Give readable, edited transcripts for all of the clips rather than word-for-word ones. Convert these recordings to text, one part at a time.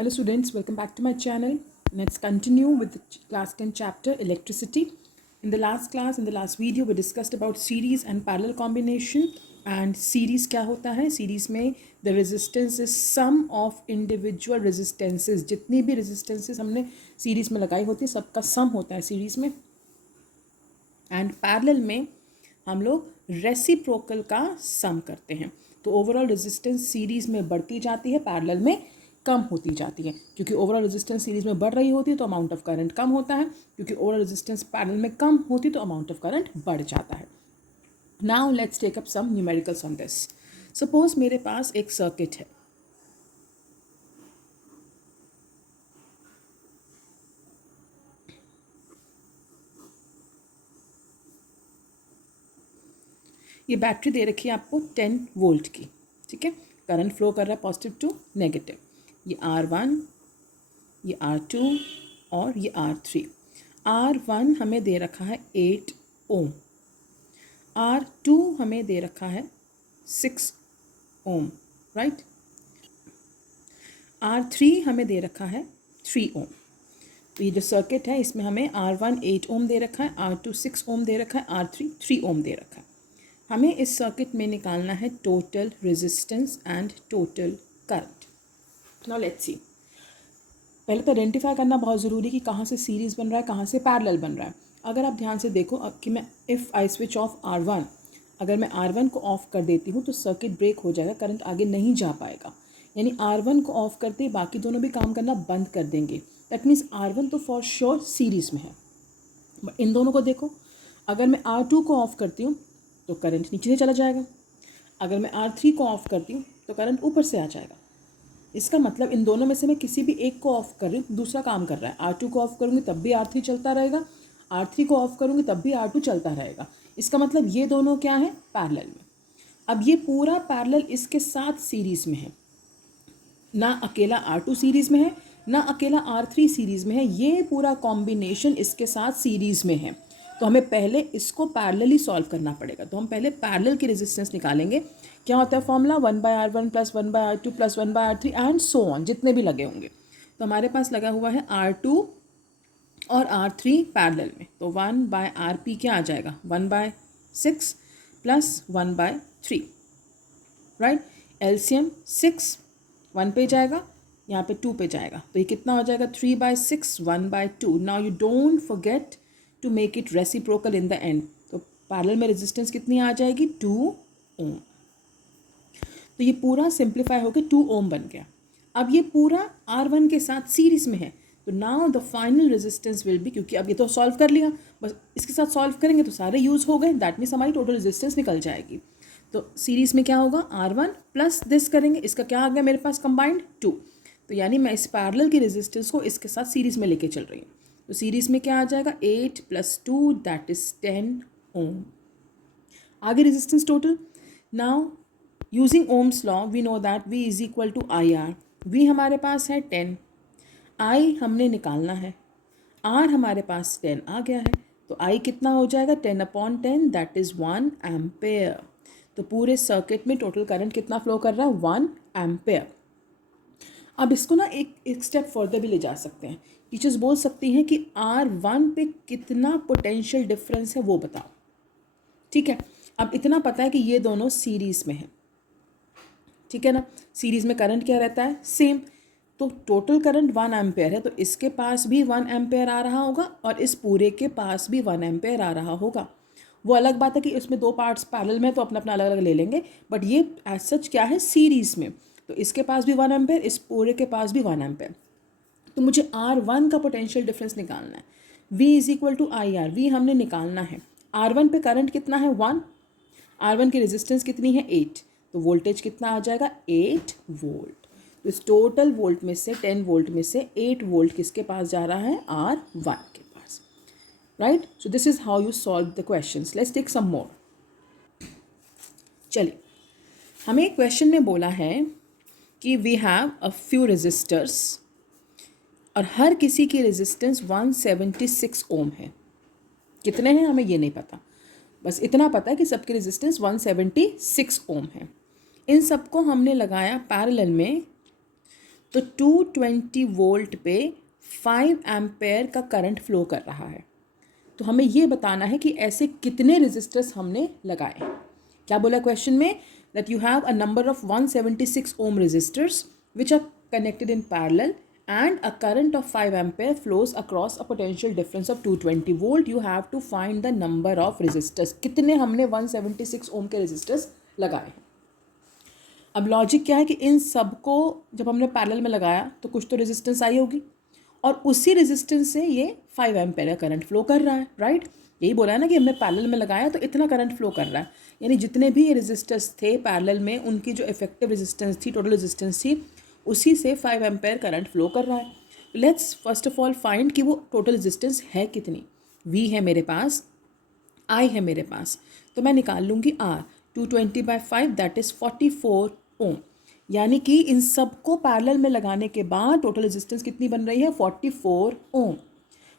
Hello students, welcome back to my channel. Let's continue with the class 10 chapter electricity. In the last video we discussed about series and parallel combination. And series क्या होता है? Series में the resistance is sum of individual resistances. जितनी भी resistances हमने series में लगाई होती है सबका sum होता है series में. And parallel में हम लोग रेसिप्रोकल का सम करते हैं. तो ओवरऑल रेजिस्टेंस सीरीज में बढ़ती जाती है, पैरेलल में कम होती जाती है. क्योंकि ओवरऑल रेजिस्टेंस सीरीज में बढ़ रही होती है तो अमाउंट ऑफ करंट कम होता है. क्योंकि ओवरऑल रेजिस्टेंस पैरेलल में कम होती है तो अमाउंट ऑफ करंट बढ़ जाता है. Now let's take up some numericals on this. Suppose मेरे पास एक सर्किट है. ये बैटरी दे रखी है आपको 10 वोल्ट की. ठीक है, करंट फ्लो कर रहा है पॉजिटिव टू नेगेटिव. ये R1, ये R2 और ये R3. R1 हमें दे रखा है 8 ओम. R2 हमें दे रखा है 6 ओम, राइट. R3 हमें दे रखा है 3 ओम. तो ये जो सर्किट है इसमें हमें R1 8 ओम दे रखा है, R2 6 ओम दे रखा है, R3 3 ओम दे रखा है. हमें इस सर्किट में निकालना है total resistance and total current. Now let's see. पहले तो आइडेंटिफाई करना बहुत ज़रूरी है कि कहाँ से सीरीज़ बन रहा है, कहाँ से पैरेलल बन रहा है. अगर आप ध्यान से देखो कि मैं if I switch off R1, अगर मैं R1 को ऑफ कर देती हूँ तो सर्किट ब्रेक हो जाएगा, करंट आगे नहीं जा पाएगा. यानी R1 को ऑफ करते ही बाकी दोनों भी काम करना बंद कर देंगे. दैट मीन्स R1 तो फॉर श्योर सीरीज़ में है. इन दोनों को देखो, अगर मैं R2 को ऑफ करती हूँ तो करंट नीचे से चला जाएगा. अगर मैं R3 को ऑफ करती हूँ तो करंट ऊपर से आ जाएगा. इसका मतलब इन दोनों में से मैं किसी भी एक को ऑफ कर रही हूँ, दूसरा काम कर रहा है. R2 को ऑफ करूँगी तब भी R3 चलता रहेगा, R3 को ऑफ करूँगी तब भी R2 चलता रहेगा. इसका मतलब ये दोनों क्या है, पैरेलल में. अब ये पूरा पैरेलल इसके साथ सीरीज़ में है. ना अकेला R2 सीरीज़ में है, ना अकेला R3 सीरीज़ में है. ये पूरा कॉम्बिनेशन इसके साथ सीरीज़ में है. तो हमें पहले इसको पैरेलली सॉल्व करना पड़ेगा. तो हम पहले पैरेलल की रेजिस्टेंस निकालेंगे. क्या होता है formula, 1/R1 + 1/R2 + 1/R3 and so on, जितने भी लगे होंगे. तो हमारे पास लगा हुआ है R2 और R3 पैरेलल में. तो 1/RP क्या आ जाएगा, 1/6 + 1/3, राइट. एलसीएम 6 1 पे जाएगा, यहाँ पे 2 पे जाएगा. तो ये कितना हो जाएगा, 3/6 1/2. Now you don't forget to make it reciprocal in the end. तो पैरेलल में रेजिस्टेंस कितनी आ जाएगी, 2 ओम. तो ये पूरा सिंप्लीफाई होकर 2 ओम बन गया. अब ये पूरा R1 के साथ सीरीज में है. तो now the final resistance will be, क्योंकि अब ये तो सॉल्व कर लिया, बस इसके साथ सॉल्व करेंगे तो सारे यूज़ हो गए. दैट मीन्स हमारी टोटल रेजिस्टेंस निकल जाएगी. तो सीरीज़ में क्या होगा, R1 प्लस दिस करेंगे, इसका क्या आ गया मेरे पास कंबाइंड 2. तो यानी मैं इस पैरेलल की रेजिस्टेंस को इसके साथ सीरीज़ में लेके चल रही हूँ. तो सीरीज़ में क्या आ जाएगा, 8 + 2 दैट इज़ 10 ओम. आगे resistance total. Now using Ohm's law we know that V = IR. V हमारे पास है 10, I हमने निकालना है, R हमारे पास 10 आ गया है. तो I कितना हो जाएगा, 10/10 दैट इज़ 1 एम्पेयर. तो पूरे सर्किट में टोटल करंट कितना फ्लो कर रहा है, 1 एम्पेयर. अब इसको ना एक स्टेप फर्दर भी ले जा सकते हैं. टीचर्स बोल सकती हैं कि R1 पे कितना पोटेंशियल डिफरेंस है वो बताओ. ठीक है, अब इतना पता है कि ये दोनों सीरीज़ में है. ठीक है ना, सीरीज़ में करंट क्या रहता है, सेम. तो टोटल करंट 1 एम्पेयर है, तो इसके पास भी 1 एम्पेयर आ रहा होगा और इस पूरे के पास भी 1 एम्पेयर आ रहा होगा. वो अलग बात है कि इसमें 2 पार्ट्स पैरेलल में तो अपना अपना अलग अलग ले लेंगे, बट ये एज सच क्या है, सीरीज़ में. तो इसके पास भी 1 एम्पेयर, इस पूरे के पास भी 1 एम्पेयर. तो मुझे R1 का पोटेंशियल डिफरेंस निकालना है. V = IR. V हमने निकालना है. R1 पे करंट कितना है, 1. R1 की रेजिस्टेंस कितनी है, 8. तो वोल्टेज कितना आ जाएगा, 8 वोल्ट. तो इस टोटल वोल्ट में से 10 वोल्ट में से 8 वोल्ट किसके पास जा रहा है, R1 के पास, right. So this is how you solve the questions. Let's take some more. चलिए, हमें एक क्वेश्चन में बोला है कि we have a few resistors और हर किसी की रेजिस्टेंस 176 ओम है. कितने हैं हमें ये नहीं पता, बस इतना पता है कि सबकी रेजिस्टेंस 176 ओम है. इन सबको हमने लगाया पैरेलल में तो 220 वोल्ट पे 5 एम्पेयर का करंट फ्लो कर रहा है। तो हमें ये बताना है कि ऐसे कितने रेजिस्टर्स हमने लगाए। क्या बोला क्वेश्चन में, that you have a number of 176 ohm resistors which are connected in parallel and a current of 5 ampere flows across a potential difference of 220 volt. You have to find the number of resistors. कितने हमने 176 ओम के resistors लगाए। अब logic क्या है कि इन सबको जब हमने पैरेलल में लगाया तो कुछ तो रेजिस्टेंस आई होगी और उसी रेजिस्टेंस से ये 5 एम्पेयर का करंट फ्लो कर रहा है, राइट। यही बोला है ना कि हमने पैरेलल में लगाया तो इतना करंट फ्लो कर रहा है, यानी जितने भी ये रेजिस्टर्स थे पैरेलल में उनकी जो इफेक्टिव रेजिस्टेंस थी, टोटल रेजिस्टेंस थी, उसी से 5 एम्पेयर करंट फ्लो कर रहा है। Let's first of all find कि वो टोटल रेजिस्टेंस है कितनी। V है मेरे पास, I है मेरे पास, तो मैं निकाल लूँगी R 220/5 दैट इज़ 44 ओम। यानी कि इन सबको पैरेलल में लगाने के बाद टोटल रेजिस्टेंस कितनी बन रही है, 44 ओम।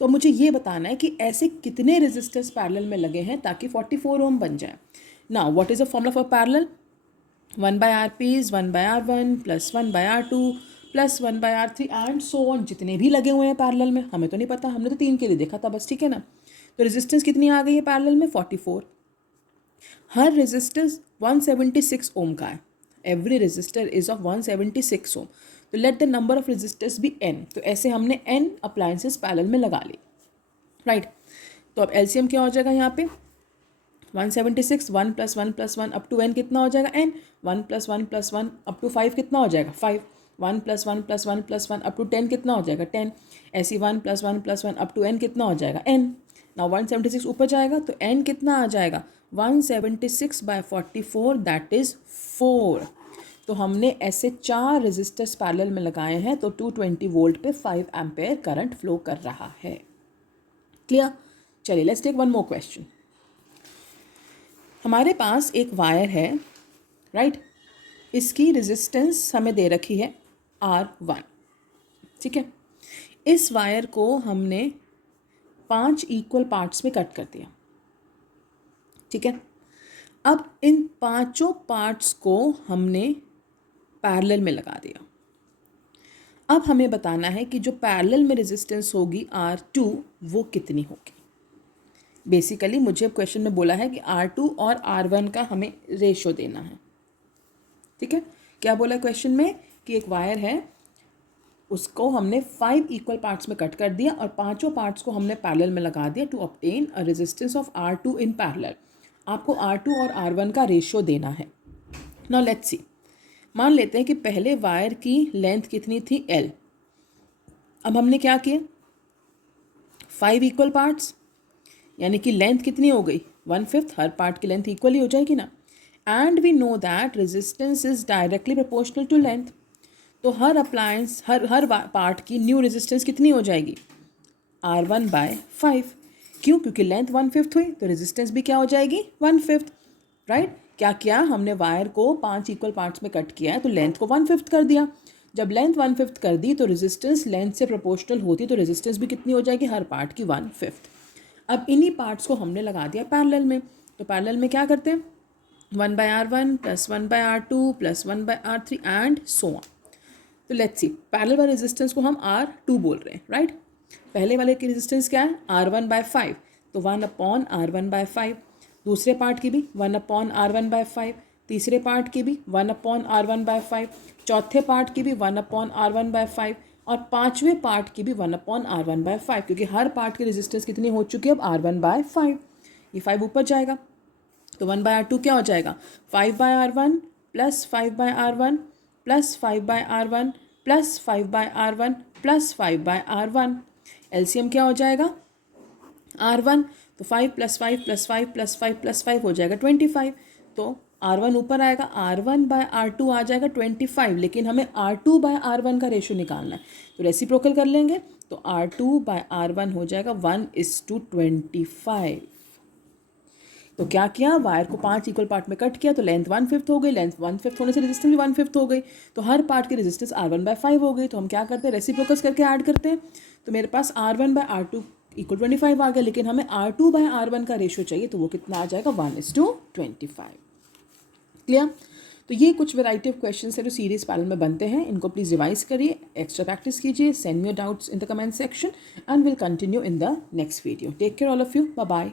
तो मुझे ये बताना है कि ऐसे कितने रेजिस्टर्स पैरेलल में लगे हैं ताकि 44 ओम बन जाए। Now what is the formula for parallel, 1/Rp is 1/R1 plus 1/R2 plus 1/R3 and so on. जितने भी लगे हुए हैं पैरेलल में, हमें तो नहीं पता, हमने तो 3 के लिए देखा था बस, ठीक है ना। तो रेजिस्टेंस कितनी आ गई है पैरेलल में, 44। हर रेजिस्टेंस 176 ओम का है, every resistor is of 176 ohm. तो let the number of resistors be n। तो ऐसे हमने n अप्लायंसेस पैरेलल में लगा ली, राइट। तो अब एलसीएम क्या हो जाएगा यहाँ पे, 176 1 + 1 + 1 अप टू n कितना हो जाएगा n, 1 + 1 + 1 अप टू 5 कितना हो जाएगा 5, 1 + 1 + 1 + 1 अप टू 10 कितना हो जाएगा 10, ऐसी 1 + 1 + 1 अप टू n कितना हो जाएगा n। नाउ 176 ऊपर जाएगा तो n कितना आ जाएगा 176/44 दैट इज़ 4। तो हमने ऐसे 4 रेजिस्टर्स पैरेलल में लगाए हैं, तो 220 वोल्ट पे 5 एम्पेयर करंट फ्लो कर रहा है। क्लियर। चलिए let's take one more question. हमारे पास एक वायर है, राइट। इसकी रेजिस्टेंस हमें दे रखी है R1, ठीक है। इस वायर को हमने 5 इक्वल पार्ट्स में कट कर दिया, ठीक है। अब इन पांचों पार्ट्स को हमने पैरेलल में लगा दिया। अब हमें बताना है कि जो पैरेलल में रेजिस्टेंस होगी R2 वो कितनी होगी। बेसिकली मुझे क्वेश्चन में बोला है कि R2 और R1 का हमें रेशो देना है, ठीक है। क्या बोला क्वेश्चन में कि एक वायर है, उसको हमने 5 इक्वल पार्ट्स में कट कर दिया और पांचों पार्ट्स को हमने पैरेलल में लगा दिया to obtain a resistance of R2 in parallel. आपको R2 और R1 का रेशो देना है। नाउ लेट्स सी, मान लेते हैं कि पहले वायर की लेंथ कितनी थी L। अब हमने क्या किया, 5 इक्वल पार्ट्स, यानी कि लेंथ कितनी हो गई 1/5, हर पार्ट की लेंथ इक्वल ही हो जाएगी ना। And we know that resistance is directly proportional to length. तो हर अप्लायंस हर पार्ट की न्यू रेजिस्टेंस कितनी हो जाएगी R1/5। क्यों, क्योंकि लेंथ 1/5 हुई तो रेजिस्टेंस भी क्या हो जाएगी 1/5, राइट। क्या किया हमने, वायर को 5 इक्वल पार्ट्स में कट किया है तो लेंथ को 1/5 कर दिया। जब लेंथ 1/5 कर दी तो रेजिस्टेंस लेंथ से प्रोपोर्शनल होती, तो रेजिस्टेंस भी कितनी हो जाएगी हर पार्ट की 1/5। अब इन्हीं पार्ट्स को हमने लगा दिया पैरेलल में। तो पैरेलल में क्या करते हैं, 1/R1 plus 1/R2 plus 1/R3 and so on. तो लेट्स सी, पैरेलल वाले रेजिस्टेंस को हम R2 बोल रहे हैं, राइट। पहले वाले की रेजिस्टेंस क्या है R1/5, तो 1/R1/5। दूसरे पार्ट की भी 1/R1/5, तीसरे पार्ट की भी 1/R1/5, चौथे पार्ट की भी 1/R1/5 और पांचवें पार्ट की भी 1/R1/5, क्योंकि हर पार्ट की रेजिस्टेंस कितनी हो चुकी है अब R1/5। ये 5 ऊपर जाएगा तो 1/R2 क्या हो जाएगा 5/R1 plus 5/R1 plus 5/R1 plus 5/R1 plus 5/R1। LCM क्या हो जाएगा R1, तो 5 + 5 + 5 + 5 + 5 हो जाएगा 25। तो R1 ऊपर आएगा, R1/R2 आ जाएगा 25, लेकिन हमें R2/R1 का रेशो निकालना है। तो रेसिप्रोकल कर लेंगे तो R2/R1 हो जाएगा 1:25। तो क्या किया, वायर को 5 इक्वल पार्ट में कट किया तो लेंथ 1/5 हो गई, लेंथ 1/5 होने से रेजिस्टेंस भी 1/5 हो गई, तो हर पार्ट की रेजिस्टेंस R1/5 हो गई। तो हम क्या करते हैं, रेसिप्रोकल्स करके ऐड करते हैं। तो मेरे पास R1/R2 = 25 आ गया, लेकिन हमें R2/R1 का रेशो चाहिए, तो वो कितना आ जाएगा 1:25। क्लियर। तो ये कुछ वैरायटी ऑफ क्वेश्चंस है जो सीरीज पैनल में बनते हैं, इनको प्लीज़ रिवाइज करिए, एक्स्ट्रा प्रैक्टिस कीजिए, send me your doubts in the comment section and will continue in the next video. Take care all of you, bye bye.